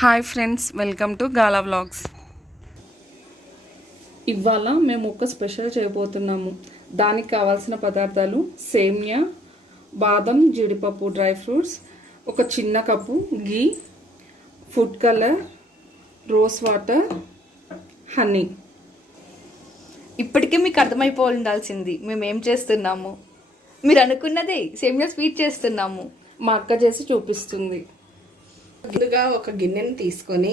Hi friends, welcome to gala vlogs. ఇవాళ మేము ఒక స్పెషల్ చేయబోతున్నాము. దానికి కావాల్సిన పదార్థాలు సేమియా, బాదం, జీడిపప్పు, డ్రై ఫ్రూట్స్, ఒక చిన్న cup ghee, food colour, rose water, honey. ఇప్పటికే మీకు అర్థమైపోయి ఉండాల్సింది మేము ఏం చేస్తున్నాము. మీరు అనుకున్నదే సేమియా స్వీట్ చేస్తున్నాము. మా అక్క చేసి చూపిస్తుంది. ముందుగా ఒక గిన్నెని తీసుకొని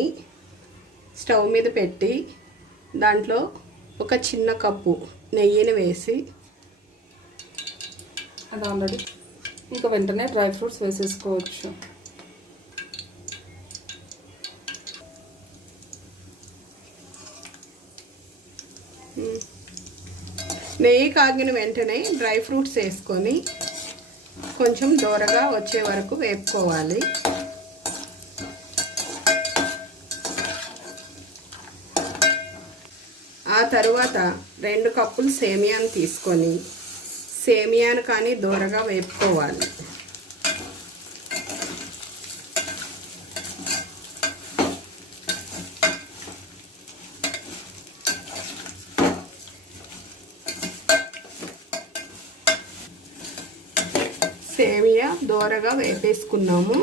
స్టవ్ మీద పెట్టి దాంట్లో ఒక చిన్న కప్పు నెయ్యిని వేసి అది ఆల్రెడీ ఇంకా వెంటనే డ్రై ఫ్రూట్స్ వేసేసుకోవచ్చు. నెయ్యి కాగిన వెంటనే డ్రై ఫ్రూట్స్ వేసుకొని కొంచెం దోరగా వచ్చే వరకు వేపుకోవాలి. ఆ తరువాత 2 కప్పులు సేమియాను తీసుకొని సేమియాను కానీ దోరగా వేపుకోవాలి. సేమియా దోరగా వేపేసుకున్నాము.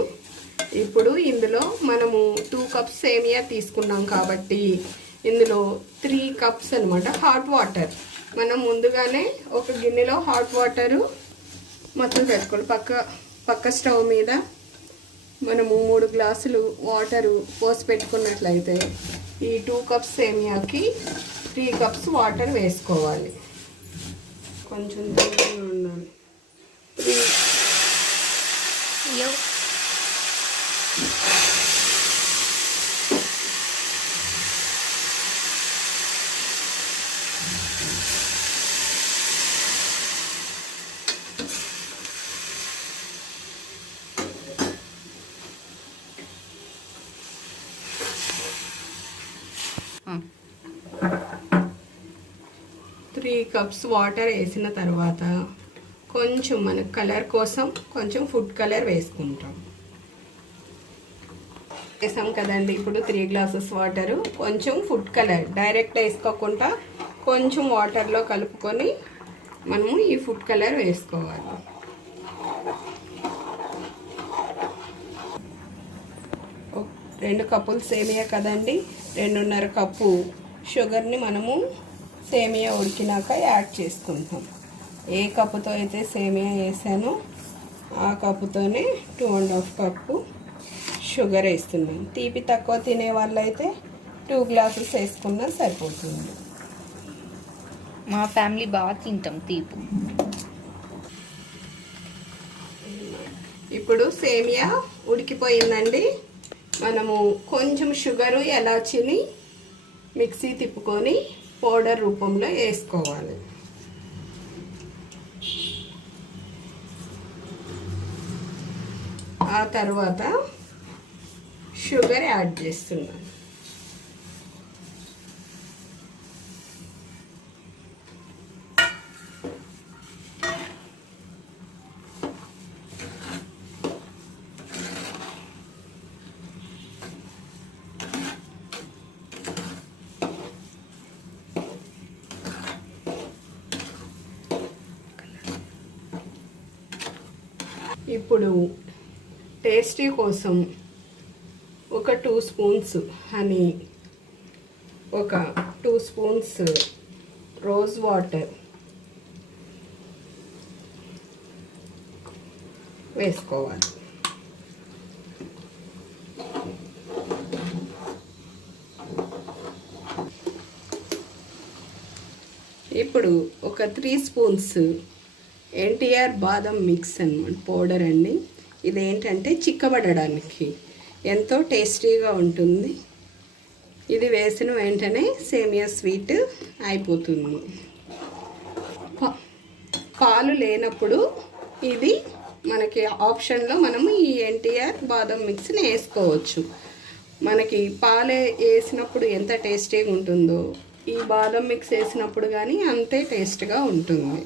ఇప్పుడు ఇందులో మనము 2 కప్స్ సేమియా తీసుకున్నాం కాబట్టి ఇందులో 3 కప్స్ అనమాట హాట్ వాటర్. మనం ముందుగానే ఒక గిన్నెలో హాట్ వాటరు మొత్తం పెట్టుకోవాలి. పక్క స్టవ్ మీద మనము 3 గ్లాసులు వాటరు పోసి పెట్టుకున్నట్లయితే ఈ 2 కప్స్ సేమియాకి 3 కప్స్ వాటర్ వేసుకోవాలి. కొంచెం దూరంగా ఉండాలి. త్రీ కప్స్ వాటర్ వేసిన తర్వాత కొంచెం మన కలర్ కోసం కొంచెం ఫుడ్ కలర్ వేసుకుంటాం. వేసాం కదండి. ఇప్పుడు 3 గ్లాసెస్ వాటరు, కొంచెం ఫుడ్ కలర్ డైరెక్ట్ వేసుకోకుండా కొంచెం వాటర్లో కలుపుకొని మనము ఈ ఫుడ్ కలర్ వేసుకోవాలి. రెండు కప్పులు సేమియా కదండి, 2.5 కప్పు షుగర్ని మనము సేమియా ఉడికినాక యాడ్ చేసుకుంటాం. ఏ కప్పుతో అయితే సేమియా వేసానో ఆ కప్పుతోనే 2.5 కప్పు షుగర్ వేస్తున్నాం. తీపి తక్కువ తినే వాళ్ళైతే 2 గ్లాసెస్ వేసుకున్నా సరిపోతుంది. మా ఫ్యామిలీ బాగా తింటాం తీపి. ఇప్పుడు సేమియా ఉడికిపోయిందండి. మనము కొంచెం షుగరు, ఎలాచిని మిక్సీ తిప్పుకొని పౌడర్ రూపంలో వేసుకోవాలి. ఆ తర్వాత షుగర్ యాడ్ చేస్తున్నాను. ఇప్పుడు టేస్టీ కోసం ఒక 2 స్పూన్స్ హనీ, ఒక 2 స్పూన్స్ రోజ్ వాటర్ వేసుకోవాలి. ఇప్పుడు ఒక 3 స్పూన్స్ ఎన్టీఆర్ బాదం మిక్స్ అన్నమాట పౌడర్ అండి. ఇదేంటంటే చిక్కబడడానికి ఎంతో టేస్టీగా ఉంటుంది. ఇది వేసిన వెంటనే సేమియా స్వీట్ అయిపోతుంది. పాలు లేనప్పుడు ఇది మనకి ఆప్షన్లో మనము ఈ ఎన్టీఆర్ బాదం మిక్స్ని వేసుకోవచ్చు. మనకి పాలు వేసినప్పుడు ఎంత టేస్టీగా ఉంటుందో ఈ బాదం మిక్స్ వేసినప్పుడు కానీ అంతే టేస్ట్గా ఉంటుంది.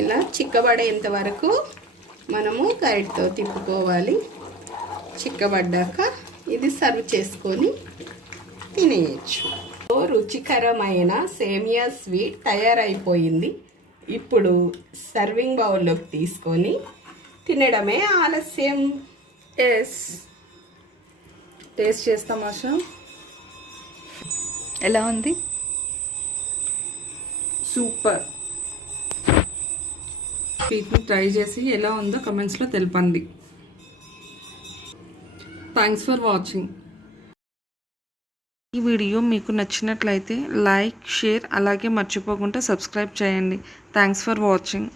ఇలా చిక్కబడేంత వరకు మనము గరిటతో తిప్పుకోవాలి. చిక్కబడ్డాక ఇది సర్వ్ చేసుకొని తినేయచ్చు. రుచికరమైన సేమియా స్వీట్ తయారైపోయింది. ఇప్పుడు సర్వింగ్ బౌల్లోకి తీసుకొని తినడమే ఆలస్యం. టేస్ట్ చేస్తాం ఆశ. ఎలా ఉంది? సూపర్. స్వీట్ని ట్రై చేసి ఎలా ఉందో కమెంట్స్లో తెలపండి. Thanks for watching. ఈ వీడియో మీకు నచ్చినట్లయితే లైక్, షేర్, అలాగే మర్చిపోకుండా సబ్స్క్రైబ్ చేయండి. Thanks for watching.